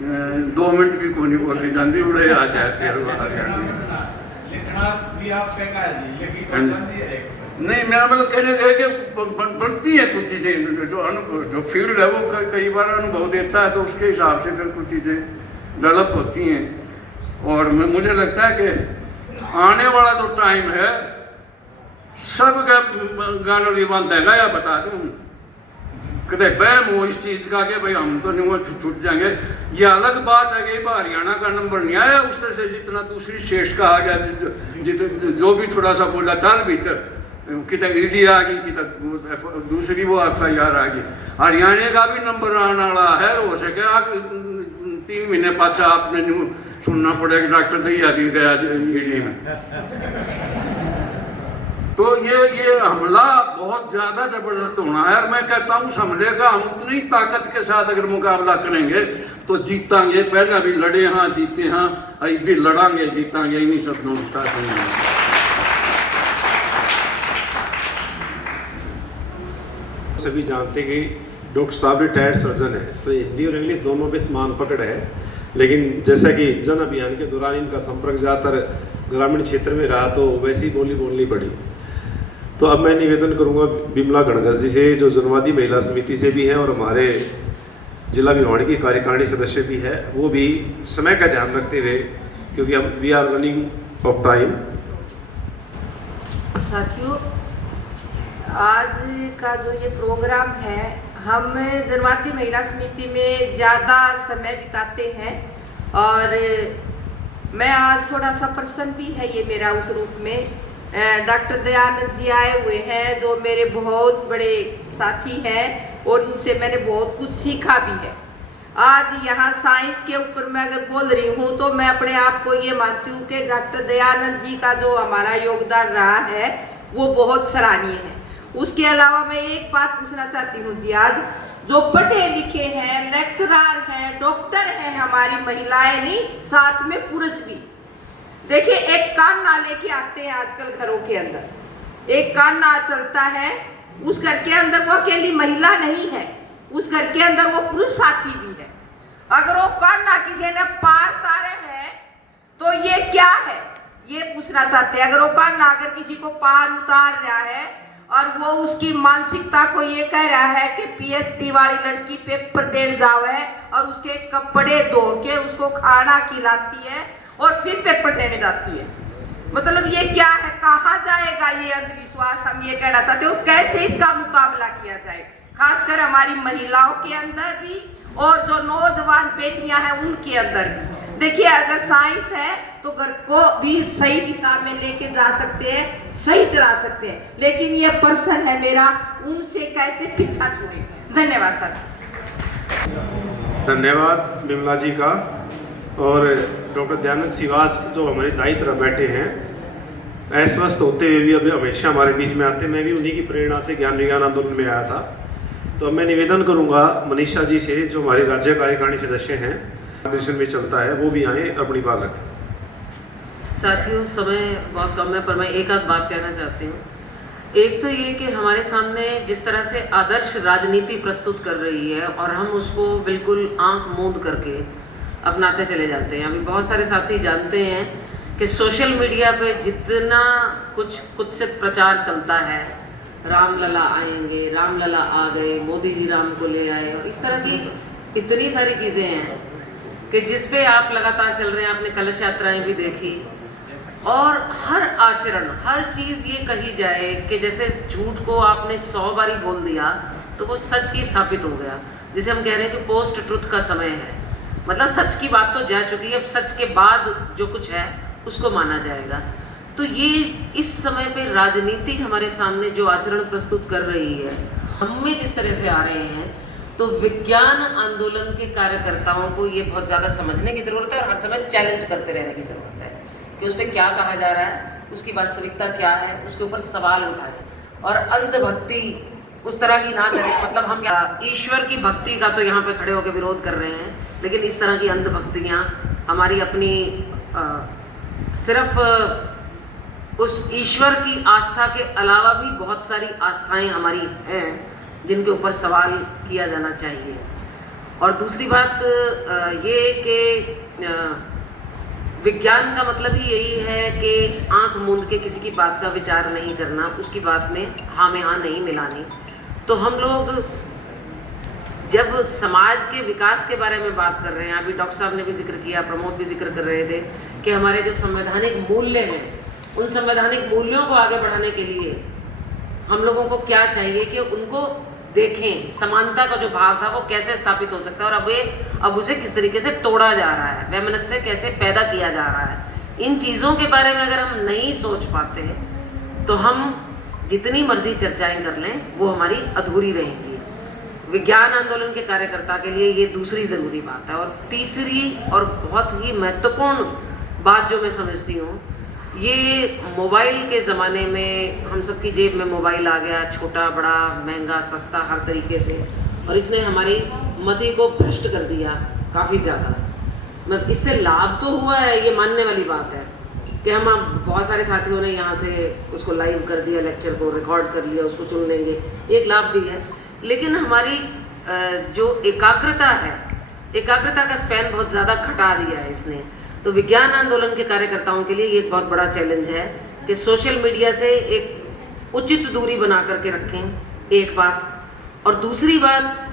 2 minute भी कोई नहीं बोली जाती, उड़े आ जाए फिर बाहर जाती। लिखना भी आपसे कहा जी, लिखी पसंद ही है। नहीं, मेरा मतलब कहने का है कि बनती है कुछ चीज़ें, जो फील्ड है वो कई बार अनुभव देता है, तो उसके हिसाब से फिर कुछ चीज़ें डेवलप होती हैं। और मुझे लगता है कि आने वाला जो टाइम है सब का गाना भी बंद है, या बता दूँ कदे बहम हो इस चीज़ का कि भाई हम तो नहीं छूट जाएंगे। ये अलग बात है कि हरियाणा का नंबर नहीं आया उस तरह से जितना दूसरी स्टेट का आ गया, जो भी थोड़ा सा बोला चल भीतर कितना ईडी आ गई, कितना दूसरी वो FIR आ गई। हरियाणा का भी नंबर आने वाला है, हो सके 3 महीने पाछा आपने सुनना पड़ेगा डॉक्टर दैया भी गया ईडी में। तो ये हमला बहुत ज़्यादा ज़बरदस्त होना है, और मैं कहता हूँ उस हमले का हम उतनी ताकत के साथ अगर मुकाबला करेंगे तो जीतांगे। पहले भी लड़े हाँ जीते हाँ, अभी भी लड़ांगे जीतांगे, इन्हीं शब्दों के साथ। सभी जानते कि डॉक्टर साहब रिटायर्ड सर्जन है, तो हिंदी और इंग्लिश दोनों पे समान पकड़ है। लेकिन जैसा कि जन अभियान के दौरान इनका संपर्क ज़्यादातर ग्रामीण क्षेत्र में रहा, तो वैसी बोली बोलनी पड़ी। तो अब मैं निवेदन करूंगा बिमला गणगस जी से, जो जनवादी महिला समिति से भी है और हमारे जिला भिवाड़ी की कार्यकारिणी सदस्य भी है, वो भी समय का ध्यान रखते हुए, क्योंकि हम we are running of time. साथियों, आज का जो ये प्रोग्राम है, हम जनवादी महिला समिति में ज़्यादा समय बिताते हैं, और मैं आज थोड़ा सा प्रसन्न भी है ये मेरा उस रूप में। डॉक्टर दयानंद जी आए हुए हैं, जो मेरे बहुत बड़े साथी हैं, और इनसे मैंने बहुत कुछ सीखा भी है। आज यहाँ साइंस के ऊपर मैं अगर बोल रही हूँ तो मैं अपने आप को ये मानती हूँ कि डॉक्टर दयानंद जी का जो हमारा योगदान रहा है वो बहुत सराहनीय है। उसके अलावा मैं एक बात पूछना चाहती हूँ जी, आज जो पढ़े लिखे हैं, लेक्चरर हैं, डॉक्टर हैं, हमारी महिलाएं नहीं, साथ में पुरुष भी। देखिए, एक कान ना लेके आते हैं आजकल घरों के अंदर, एक कान ना चलता है, उस घर के अंदर वो अकेली महिला नहीं है, उस घर के अंदर वो पुरुष साथी भी है। अगर वो कान ना किसी ने पार तारे है तो ये क्या है, ये पूछना चाहते हैं। अगर वो कान ना अगर किसी को पार उतार रहा है और वो उसकी मानसिकता को ये कह रहा है कि PhD वाली लड़की पेपर देने जावे और उसके कपड़े धो के उसको खाना खिलाती है और फिर पेपर देने जाती है, मतलब ये क्या है, कहाँ जाएगा ये अंधविश्वास। हम ये कहना चाहते हो कैसे इसका मुकाबला किया जाए, खासकर हमारी महिलाओं के अंदर भी और जो नौजवान बेटियां हैं उनके अंदर भी। देखिए, अगर साइंस है तो घर को भी सही दिशा में लेके जा सकते हैं, सही चला सकते हैं, लेकिन ये पर्सन है मेरा, उनसे कैसे पीछा छोड़े। धन्यवाद सर। धन्यवाद बिमला जी का। और डॉक्टर दयानंद सिवाज जो हमारे दाई तरफ बैठे हैं, अस्वस्थ होते हुए भी अभी हमेशा हमारे बीच में आते हैं। मैं भी उन्हीं की प्रेरणा से ज्ञान विज्ञान आंदोलन में आया था। तो मैं निवेदन करूंगा मनीषा जी से, जो हमारी राज्य कार्यकारिणी सदस्य हैं, मार्गदर्शन में चलता है, वो भी आए अपनी बात रखें। साथियों, समय बहुत कम है पर मैं एक आध बात कहना चाहती हूँ। एक तो ये कि हमारे सामने जिस तरह से आदर्श राजनीति प्रस्तुत कर रही है और हम उसको बिल्कुल आंख मूंद करके अपनाते चले जाते हैं। अभी बहुत सारे साथी जानते हैं कि सोशल मीडिया पे जितना कुछ कुत्सित प्रचार चलता है, रामलला आएंगे, रामलला आ गए, मोदी जी राम को ले आए, और इस तरह की इतनी सारी चीज़ें हैं कि जिस पे आप लगातार चल रहे हैं। आपने कलश यात्राएं भी देखी, और हर आचरण, हर चीज़ ये कही जाए कि जैसे झूठ को आपने 100 बारी बोल दिया तो वो सच की स्थापित हो गया। जिसे हम कह रहे हैं कि पोस्ट ट्रुथ का समय है, मतलब सच की बात तो जा चुकी है, अब सच के बाद जो कुछ है उसको माना जाएगा। तो ये इस समय पे राजनीति हमारे सामने जो आचरण प्रस्तुत कर रही है, हम में जिस तरह से आ रहे हैं, तो विज्ञान आंदोलन के कार्यकर्ताओं को ये बहुत ज़्यादा समझने की ज़रूरत है और हर समय चैलेंज करते रहने की ज़रूरत है कि उस पर क्या कहा जा रहा है, उसकी वास्तविकता क्या है, उसके ऊपर सवाल उठाएं और अंधभक्ति उस तरह की ना करें। मतलब हम ईश्वर की भक्ति का तो यहाँ पे खड़े होकर विरोध कर रहे हैं, लेकिन इस तरह की अंधभक्तियाँ हमारी अपनी सिर्फ उस ईश्वर की आस्था के अलावा भी बहुत सारी आस्थाएं हमारी हैं जिनके ऊपर सवाल किया जाना चाहिए। और दूसरी बात ये कि विज्ञान का मतलब ही यही है कि आंख मूंद के किसी की बात का विचार नहीं करना, उसकी बात में हाँ में हाँ नहीं मिलानी। तो हम लोग जब समाज के विकास के बारे में बात कर रहे हैं, अभी डॉक्टर साहब ने भी जिक्र किया, प्रमोद भी जिक्र कर रहे थे कि हमारे जो संवैधानिक मूल्य हैं, उन संवैधानिक मूल्यों को आगे बढ़ाने के लिए हम लोगों को क्या चाहिए कि उनको देखें, समानता का जो भाव था वो कैसे स्थापित हो सकता है और अब उसे किस तरीके से तोड़ा जा रहा है, वैमनस्य कैसे पैदा किया जा रहा है। इन चीज़ों के बारे में अगर हम नहीं सोच पाते तो हम जितनी मर्जी चर्चाएं कर लें वो हमारी अधूरी रहेंगी। विज्ञान आंदोलन के कार्यकर्ता के लिए ये दूसरी ज़रूरी बात है। और तीसरी और बहुत ही महत्वपूर्ण बात जो मैं समझती हूँ, ये मोबाइल के ज़माने में हम सबकी जेब में मोबाइल आ गया, छोटा बड़ा महंगा सस्ता हर तरीके से, और इसने हमारी मति को भ्रष्ट कर दिया काफ़ी ज़्यादा। मतलब इससे लाभ तो हुआ है, ये मानने वाली बात है कि हम बहुत सारे साथियों ने यहाँ से उसको लाइव कर दिया, लेक्चर को रिकॉर्ड कर लिया, उसको सुन लेंगे, एक लाभ भी है। लेकिन हमारी जो एकाग्रता है, एकाग्रता का स्पैन बहुत ज़्यादा घटा दिया है इसने। तो विज्ञान आंदोलन के कार्यकर्ताओं के लिए ये एक बहुत बड़ा चैलेंज है कि सोशल मीडिया से एक उचित दूरी बना करके रखें, एक बात। और दूसरी बात,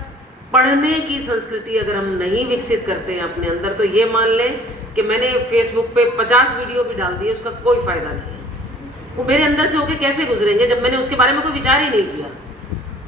पढ़ने की संस्कृति अगर हम नहीं विकसित करते हैं अपने अंदर, तो ये मान लें कि मैंने फेसबुक पे 50 वीडियो भी डाल दिए, उसका कोई फ़ायदा नहीं है। वो मेरे अंदर से होके कैसे गुजरेंगे जब मैंने उसके बारे में कोई विचार ही नहीं किया।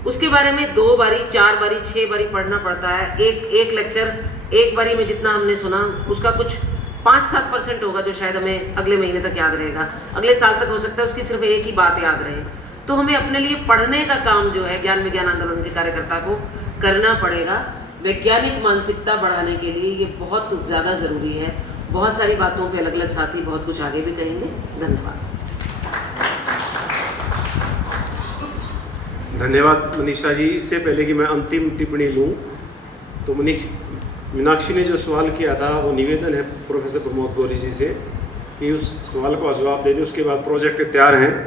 उसके बारे में 2 बारी 4 बारी 6 बारी पढ़ना पड़ता है। एक लेक्चर एक बारी में जितना हमने सुना, उसका कुछ 5-7% होगा जो शायद हमें अगले महीने तक याद रहेगा, अगले साल तक हो सकता है उसकी सिर्फ एक ही बात याद रहे। तो हमें अपने लिए पढ़ने का काम जो है ज्ञान विज्ञान आंदोलन के कार्यकर्ता को करना पड़ेगा। वैज्ञानिक मानसिकता बढ़ाने के लिए ये बहुत ज़्यादा ज़रूरी है। बहुत सारी बातों पे अलग अलग साथी बहुत कुछ आगे भी कहेंगे। धन्यवाद। धन्यवाद मनीषा जी। इससे पहले कि मैं अंतिम टिप्पणी लूँ, तो मीनाक्षी ने जो सवाल किया था वो निवेदन है प्रोफेसर प्रमोद गौरी जी से कि उस सवाल का जवाब दे दें। उसके बाद प्रोजेक्ट तैयार हैं।